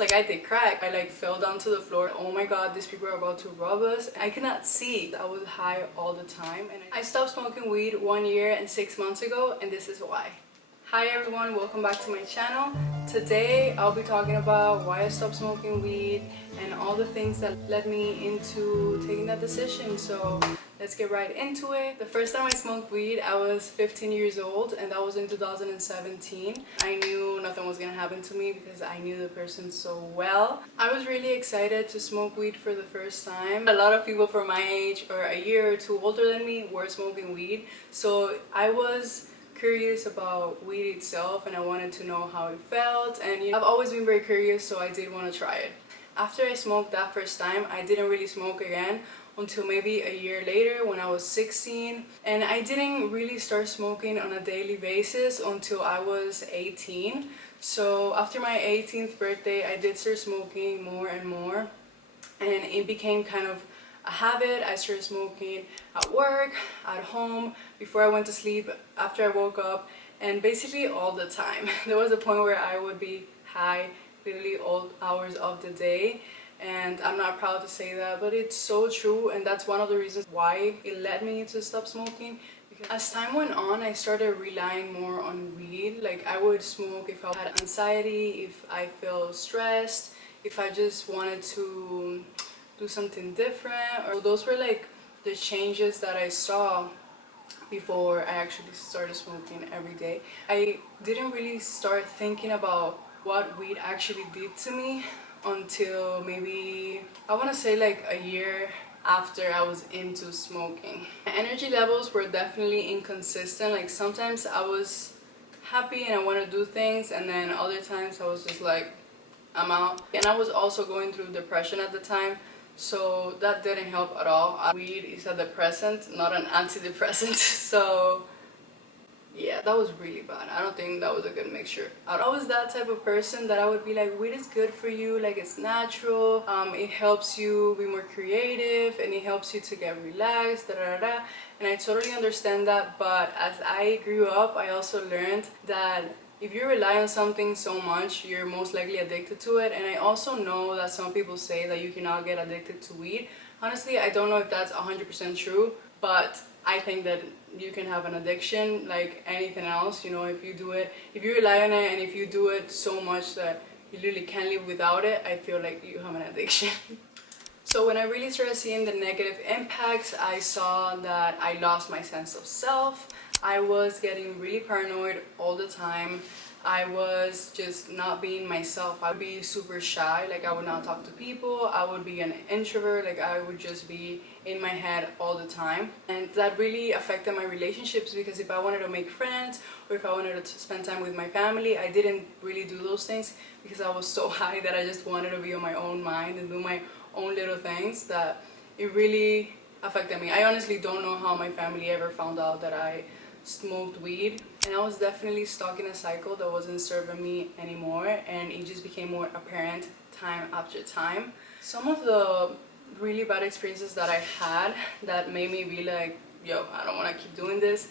like I did crack. I like fell down to the floor. Oh my god, these people are about to rob us. I could not see. I was high all the time, and I stopped smoking weed 1 year and 6 months ago, and this is why. Hi everyone, welcome back to my channel. Today I'll be talking about why I stopped smoking weed and all the things that led me into taking that decision. So let's get right into it. The first time I smoked weed, I was 15 years old, and that was in 2017. I knew nothing was gonna happen to me because I knew the person so well. I was really excited to smoke weed for the first time. A lot of people from my age or a year or two older than me were smoking weed, so I was curious about weed itself, and I wanted to know how it felt, and I've always been very curious, so I did want to try it. After I smoked that first time, I didn't really smoke again until maybe a year later when I was 16, and I didn't really start smoking on a daily basis until I was 18. So after my 18th birthday, I did start smoking more and more, and it became kind of a habit. I started smoking at work, at home, before I went to sleep, after I woke up, and basically all the time. There was a point where I would be high literally all hours of the day, and I'm not proud to say that, but it's so true, and that's one of the reasons why it led me to stop smoking. Because as time went on, I started relying more on weed. Like, I would smoke if I had anxiety, if I felt stressed, if I just wanted to do something different, or those were like the changes that I saw before I actually started smoking every day. I didn't really start thinking about what weed actually did to me until maybe, I want to say, like a year after I was into smoking. My energy levels were definitely inconsistent. Like, sometimes I was happy and I want to do things, and then other times I was just like, I'm out. And I was also going through depression at the time, so that didn't help at all. Weed is a depressant, not an antidepressant. So yeah, that was really bad. I don't think that was a good mixture. I was that type of person that I would be like, weed is good for you, like it's natural, it helps you be more creative, and it helps you to get relaxed, da da da. And I totally understand that, but as I grew up, I also learned that if you rely on something so much, you're most likely addicted to it. And I also know that some people say that you cannot get addicted to weed. Honestly, I don't know if that's 100% true, but I think that you can have an addiction like anything else. You know, if you do it, if you rely on it, and if you do it so much that you literally can't live without it, I feel like you have an addiction. So when I really started seeing the negative impacts, I saw that I lost my sense of self. I was getting really paranoid all the time. I was just not being myself. I would be super shy, like I would not talk to people. I would be an introvert, like I would just be in my head all the time. And that really affected my relationships, because if I wanted to make friends or if I wanted to spend time with my family, I didn't really do those things because I was so high that I just wanted to be on my own mind and do my own little things, that it really affected me. I honestly don't know how my family ever found out that I smoked weed, and I was definitely stuck in a cycle that wasn't serving me anymore, and it just became more apparent time after time. Some of the really bad experiences that I had that made me be like, yo, I don't want to keep doing this.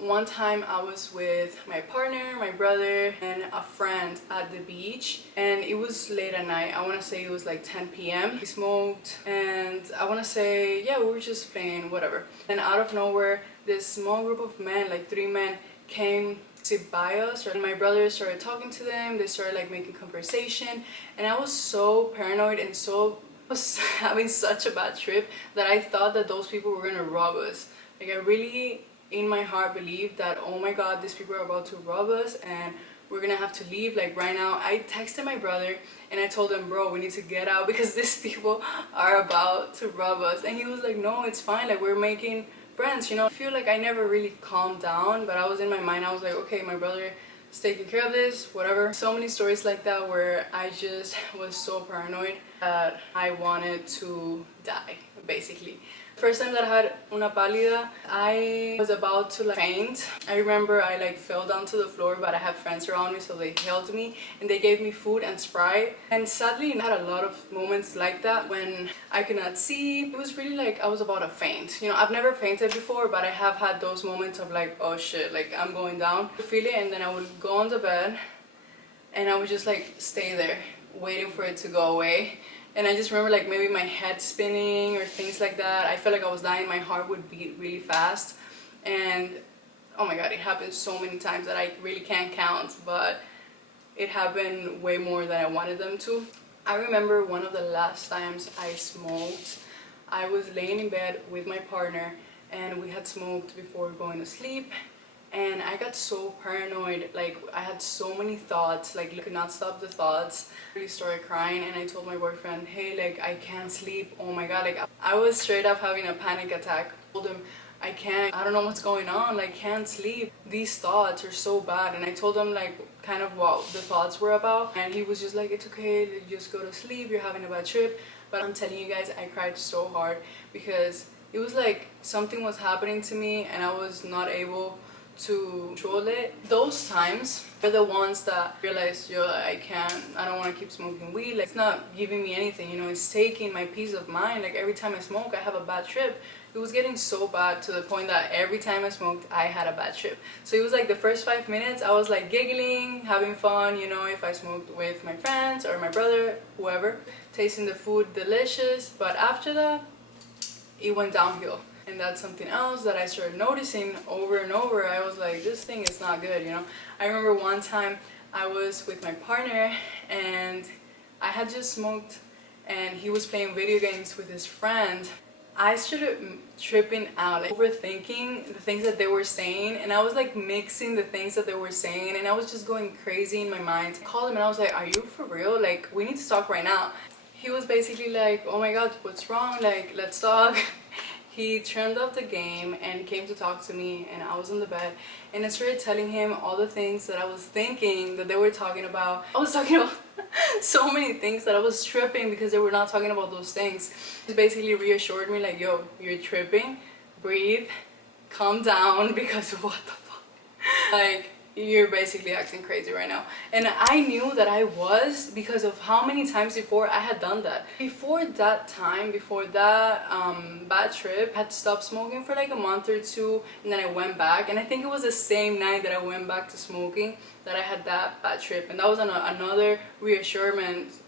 One time I was with my partner, my brother, and a friend at the beach, and it was late at night. I want to say it was like 10 p.m. We smoked, and I want to say, yeah, we were just playing, whatever. And out of nowhere, this small group of men, like 3 men, came to by us, and my brother started talking to them. They started like making conversation, and I was so paranoid and I was having such a bad trip that I thought that those people were gonna rob us. Like, I really, in my heart, believed that, oh my god, these people are about to rob us and we're gonna have to leave like right now. I texted my brother and I told him, bro, we need to get out because these people are about to rob us. And he was like, no, it's fine, like we're making friends, you know. I feel like I never really calmed down, but I was in my mind, I was like, okay, my brother is taking care of this, whatever. So many stories like that where I just was so paranoid that I wanted to die, basically. First time that I had una pálida, I was about to like faint. I remember I like fell down to the floor, but I had friends around me, so they held me and they gave me food and Sprite. And sadly, I had a lot of moments like that when I could not see. It was really like I was about to faint. You know, I've never fainted before, but I have had those moments of like, oh shit, like I'm going down. I feel it, and then I would go on the bed and I would just like stay there waiting for it to go away. And I just remember like maybe my head spinning or things like that. I felt like I was dying. My heart would beat really fast. And oh my god, it happened so many times that I really can't count, but it happened way more than I wanted them to. I remember one of the last times I smoked, I was laying in bed with my partner and we had smoked before going to sleep, and I got so paranoid. Like, I had so many thoughts, like I could not stop the thoughts. I really started crying and I told my boyfriend, hey, like I can't sleep, oh my god, like I was straight up having a panic attack. I told him, I don't know what's going on, like can't sleep, these thoughts are so bad. And I told him like kind of what the thoughts were about, and he was just like, it's okay, just go to sleep, you're having a bad trip. But I'm telling you guys, I cried so hard because it was like something was happening to me and I was not able to control it. Those times are the ones that realize, yo, I don't want to keep smoking weed. Like, it's not giving me anything, you know, it's taking my peace of mind. Like, every time I smoke, I have a bad trip. It was getting so bad to the point that every time I smoked, I had a bad trip. So it was like the first 5 minutes, I was like giggling, having fun, you know, if I smoked with my friends or my brother, whoever, tasting the food delicious. But after that, it went downhill. And that's something else that I started noticing over and over. I was like, this thing is not good, you know. I remember one time I was with my partner and I had just smoked and he was playing video games with his friend. I started tripping out, like overthinking the things that they were saying, and I was like mixing the things that they were saying, and I was just going crazy in my mind. I called him and I was like, are you for real? Like, we need to talk right now. He was basically like, oh my god, what's wrong? Like, let's talk. He turned off the game and came to talk to me, and I was in the bed and I started telling him all the things that I was thinking that they were talking about. I was talking about so many things that I was tripping because they were not talking about those things. He basically reassured me like, yo, you're tripping, breathe, calm down, because what the fuck? Like, you're basically acting crazy right now. And I knew that I was because of how many times before I had done that. Before that time, before that bad trip, I had stopped smoking for like a month or two, and then I went back, and I think it was the same night that I went back to smoking that I had that bad trip. And that was another reassurance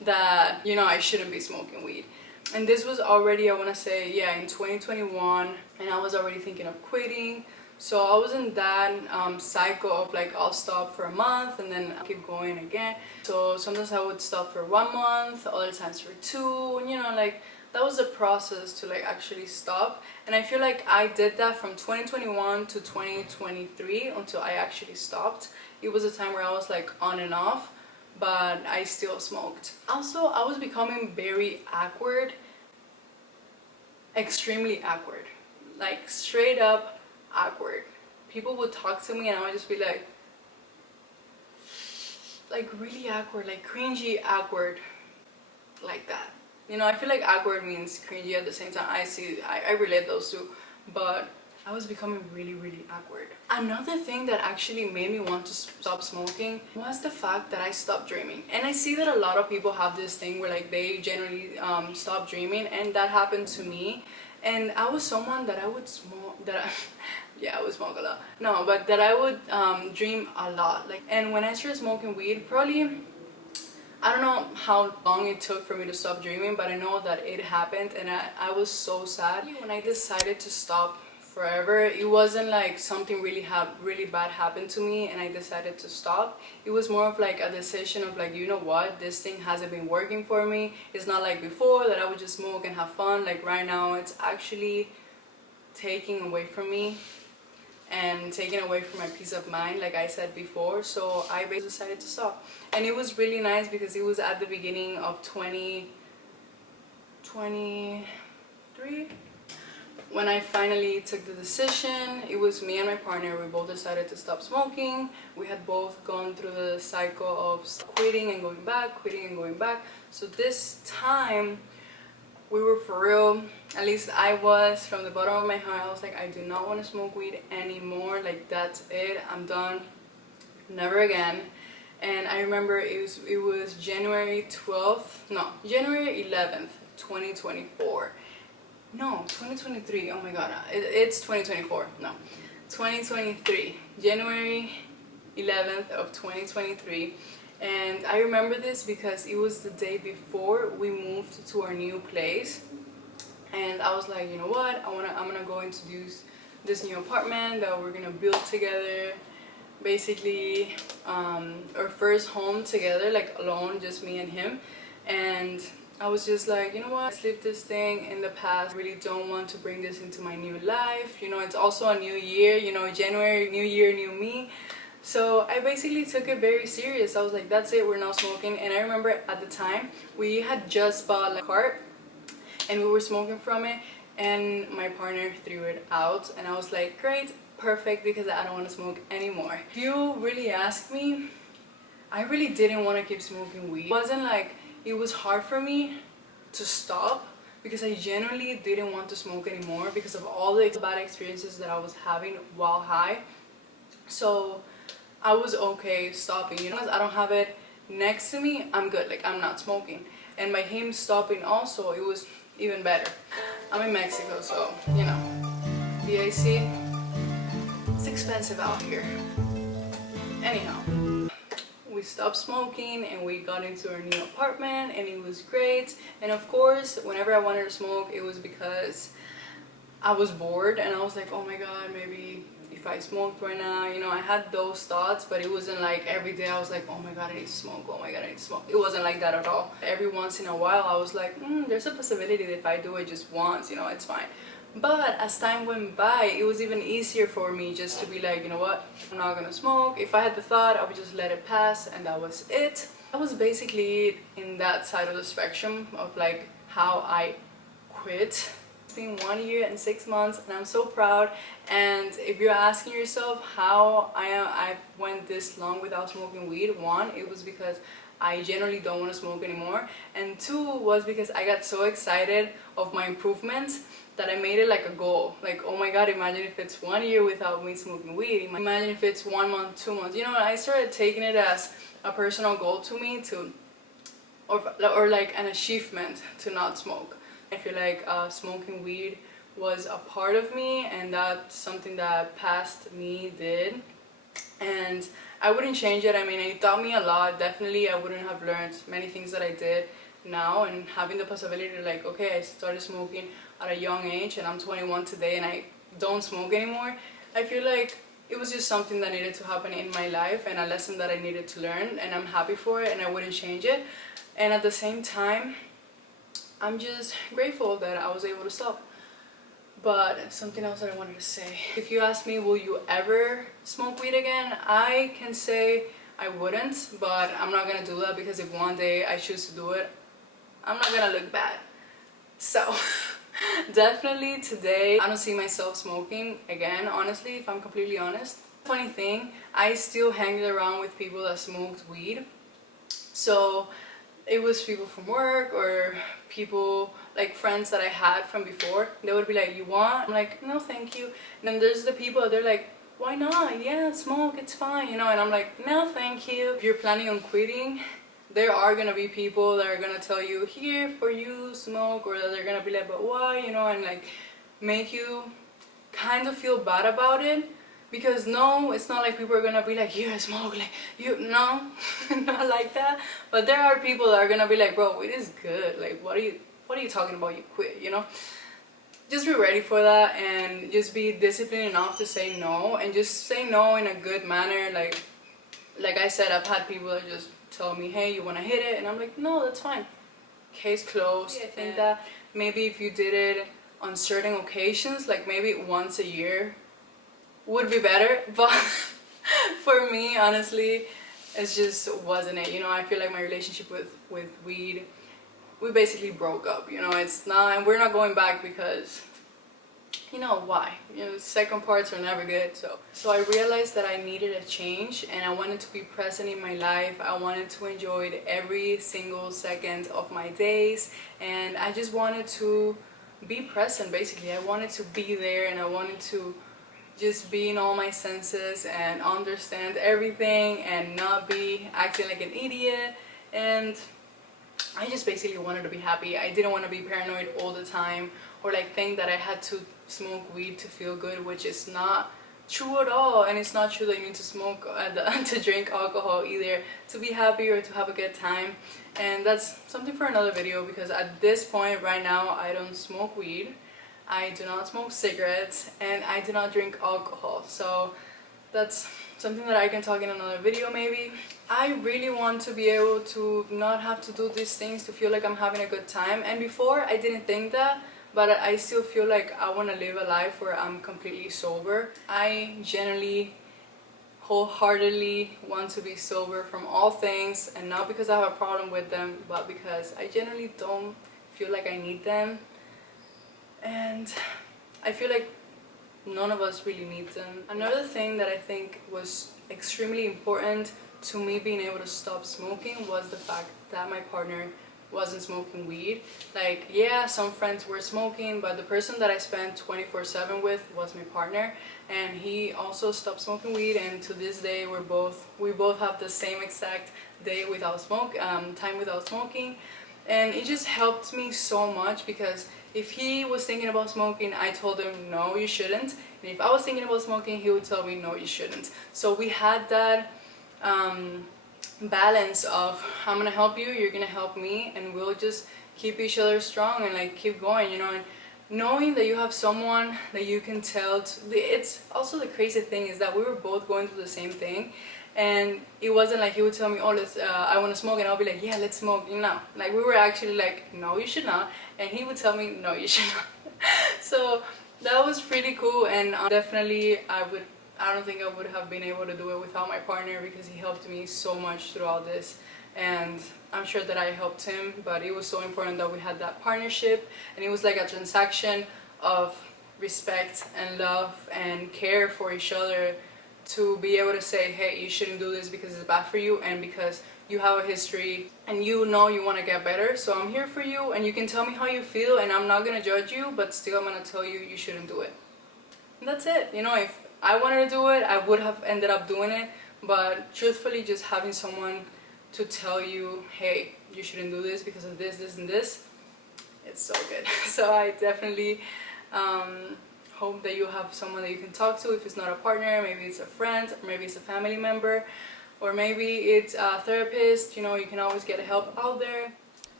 that, you know, I shouldn't be smoking weed. And this was already, I want to say, yeah, in 2021, and I was already thinking of quitting. So I was in that cycle of like, I'll stop for a month and then I'll keep going again. So sometimes I would stop for 1 month, other times for 2, and you know, like that was the process to like actually stop. And I feel like I did that from 2021 to 2023 until I actually stopped. It was a time where I was like on and off, but I still smoked. Also, I was becoming very awkward, extremely awkward, like straight up awkward. People would talk to me and I would just be like really awkward, like cringy awkward, like that. You know, I feel like awkward means cringy at the same time. I relate those two, but I was becoming really awkward. Another thing that actually made me want to stop smoking was the fact that I stopped dreaming. And I see that a lot of people have this thing where like they generally stop dreaming, and that happened to me. And I was someone that I would smoke, yeah, I would smoke a lot. No, but that I would dream a lot. Like, and when I started smoking weed, probably, I don't know how long it took for me to stop dreaming, but I know that it happened, and I was so sad. When I decided to stop forever, it wasn't like something really bad happened to me and I decided to stop. It was more of like a decision of like, you know what, this thing hasn't been working for me. It's not like before that I would just smoke and have fun. Like right now, it's actually taking away from me and taking away from my peace of mind, like I said before. So I basically decided to stop, and it was really nice because it was at the beginning of 2023 when I finally took the decision. It was me and my partner, we both decided to stop smoking. We had both gone through the cycle of quitting and going back, quitting and going back. So this time we were for real. At least I was. From the bottom of my heart, I was like, I do not want to smoke weed anymore. Like, that's it, I'm done, never again. And I remember it was January 11th 2024. No, 2023. Oh my god, it's 2024. No, 2023 January 11th of 2023. And I remember this because it was the day before we moved to our new place. And I was like, you know what, I'm gonna go introduce this new apartment that we're gonna build together. Basically our first home together, like alone, just me and him. And I was just like, you know what, let's leave this thing in the past. I really don't want to bring this into my new life. You know, it's also a new year, you know, January, new year, new me. So I basically took it very serious. I was like, that's it, we're not smoking. And I remember at the time we had just bought like a cart and we were smoking from it, and my partner threw it out, and I was like, great, perfect, because I don't want to smoke anymore. If you really ask me, I really didn't want to keep smoking weed. It wasn't like it was hard for me to stop, because I genuinely didn't want to smoke anymore because of all the bad experiences that I was having while high. So I was okay stopping, you know. I don't have it next to me, I'm good, like I'm not smoking. And by him stopping also, it was even better. I'm in Mexico, so you know, VIC, it's expensive out here. Anyhow, we stopped smoking and we got into our new apartment, and it was great. And of course, whenever I wanted to smoke, it was because I was bored, and I was like, oh my god, maybe if I smoked right now, you know, I had those thoughts. But it wasn't like every day I was like, oh my god, I need to smoke, oh my god, I need to smoke. It wasn't like that at all. Every once in a while I was like, there's a possibility that if I do it just once, you know, it's fine. But as time went by, it was even easier for me just to be like, you know what, I'm not gonna smoke. If I had the thought, I would just let it pass, and that was it. I was basically in that side of the spectrum of like how I quit. Been 1 year and 6 months, and I'm so proud. And if you're asking yourself how I went this long without smoking weed, one, it was because I generally don't want to smoke anymore, and two was because I got so excited of my improvements that I made it like a goal. Like, oh my god, imagine if it's 1 year without me smoking weed, imagine if it's 1 month, 2 months, you know. I started taking it as a personal goal to me to, or like an achievement to not smoke. I feel like smoking weed was a part of me, and that's something that past me did, and I wouldn't change it. I mean, it taught me a lot. Definitely I wouldn't have learned many things that I did now, and having the possibility to like, okay, I started smoking at a young age and I'm 21 today and I don't smoke anymore. I feel like it was just something that needed to happen in my life, and a lesson that I needed to learn, and I'm happy for it and I wouldn't change it. And at the same time, I'm just grateful that I was able to stop. But something else that I wanted to say. If you ask me, will you ever smoke weed again? I can say I wouldn't, but I'm not gonna do that, because if one day I choose to do it, I'm not gonna look bad. So definitely today, I don't see myself smoking again, honestly, if I'm completely honest. Funny thing, I still hang around with people that smoked weed. So it was people from work or people like friends that I had from before. They would be like, you want? I'm like, no thank you. And then there's the people that they're like, why not? Yeah, smoke, it's fine, you know. And I'm like, no thank you. If you're planning on quitting, there are gonna be people that are gonna tell you, here for you, smoke, or that they're gonna be like, but why, you know, and like make you kind of feel bad about it. Because no, it's not like people are gonna be like, you smoke, like, you, no, not like that. But there are people that are gonna be like, bro, weed is good, like, what are you talking about, you quit, you know. Just be ready for that, and just be disciplined enough to say no, and just say no in a good manner. Like I said, I've had people that just tell me, hey, you want to hit it, and I'm like, no, that's fine, case closed. I think that maybe if you did it on certain occasions, like maybe once a year would be better. But for me, honestly, it just wasn't it, you know. I feel like my relationship with weed, we basically broke up, you know. It's not, and we're not going back, because you know why, you know, second parts are never good. So I realized that I needed a change, and I wanted to be present in my life. I wanted to enjoy every single second of my days, and I just wanted to be present. Basically, I wanted to be there, and I wanted to just be in all my senses and understand everything and not be acting like an idiot. And I just basically wanted to be happy. I didn't want to be paranoid all the time, or like think that I had to smoke weed to feel good, which is not true at all, and it's not true that you need to smoke to drink alcohol either to be happy or to have a good time. And that's something for another video, because at this point right now I don't smoke weed, I do not smoke cigarettes, and I do not drink alcohol. So that's something that I can talk in another video maybe. I really want to be able to not have to do these things to feel like I'm having a good time, and before I didn't think that, but I still feel like I want to live a life where I'm completely sober. I generally wholeheartedly want to be sober from all things, and not because I have a problem with them, but because I generally don't feel like I need them, and I feel like none of us really need them. Another thing that I think was extremely important to me being able to stop smoking was the fact that my partner wasn't smoking weed. Like, yeah, some friends were smoking, but the person that I spent 24/7 with was my partner, and he also stopped smoking weed, and to this day we both have the same exact day without time without smoking. And it just helped me so much, because if he was thinking about smoking, I told him no, you shouldn't, and if I was thinking about smoking, he would tell me no, you shouldn't. So we had that balance of, I'm gonna help you, you're gonna help me, and we'll just keep each other strong and like keep going, you know. And knowing that you have someone that you can tell it's also the crazy thing is that we were both going through the same thing, and it wasn't like he would tell me, oh, let's I want to smoke, and I'll be like, yeah, let's smoke, you know. Like, we were actually like, no, you should not, and he would tell me, no, you should not. So that was pretty cool, and definitely I don't think I would have been able to do it without my partner, because he helped me so much through all this, and I'm sure that I helped him, but it was so important that we had that partnership, and it was like a transaction of respect and love and care for each other, to be able to say, hey, you shouldn't do this because it's bad for you, and because you have a history and you know you want to get better, so I'm here for you, and you can tell me how you feel, and I'm not going to judge you, but still I'm going to tell you you shouldn't do it. And that's it. You know, if I wanted to do it, I would have ended up doing it, but truthfully, just having someone to tell you, hey, you shouldn't do this because of this, this, and this, it's so good. So I definitely hope that you have someone that you can talk to. If it's not a partner, maybe it's a friend, or maybe it's a family member, or maybe it's a therapist. You know, you can always get help out there.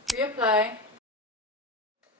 Reapply.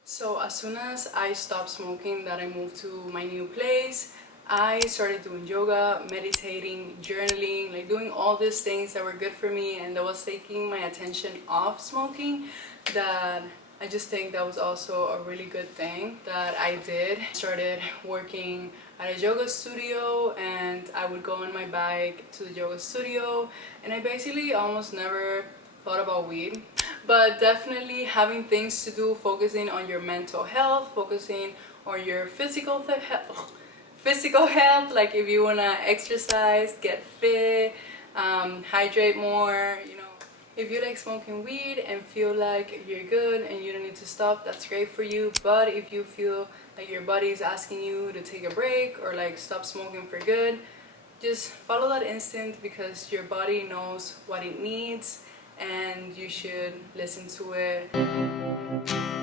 So as soon as I stopped smoking, that I moved to my new place, I started doing yoga, meditating, journaling, like doing all these things that were good for me and that was taking my attention off smoking, that I just think that was also a really good thing that I did. I started working at a yoga studio, and I would go on my bike to the yoga studio, and I basically almost never thought about weed, but definitely having things to do, focusing on your mental health, focusing on your physical health, like if you want to exercise, get fit, hydrate more, you know. If you like smoking weed and feel like you're good and you don't need to stop, that's great for you. But if you feel like your body is asking you to take a break or like stop smoking for good, just follow that instinct, because your body knows what it needs and you should listen to it.